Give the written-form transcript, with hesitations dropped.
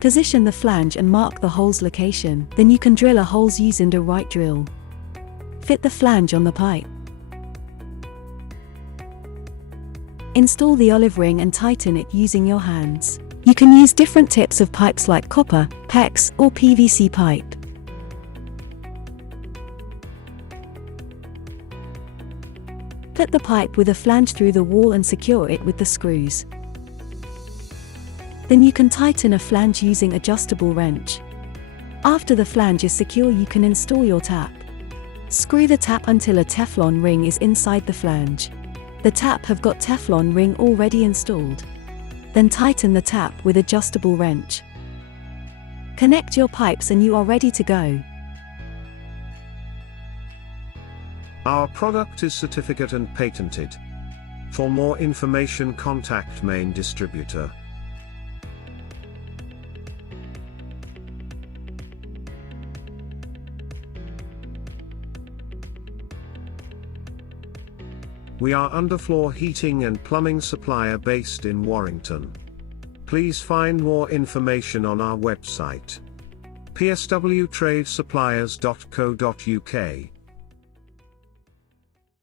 Position the flange and mark the hole's location, then you can drill a holes using the right drill. Fit the flange on the pipe. Install the olive ring and tighten it using your hands. You can use different tips of pipes like copper, PEX, or PVC pipe. Put the pipe with a flange through the wall and secure it with the screws. Then you can tighten a flange using adjustable wrench. After the flange is secure, you can install your tap. Screw the tap until a Teflon ring is inside the flange. The tap have got Teflon ring already installed. Then tighten the tap with adjustable wrench. Connect your pipes and you are ready to go. Our product is certificate and patented. For more information, contact main distributor. We are underfloor heating and plumbing supplier based in Warrington. Please find more information on our website, pswtradesuppliers.co.uk.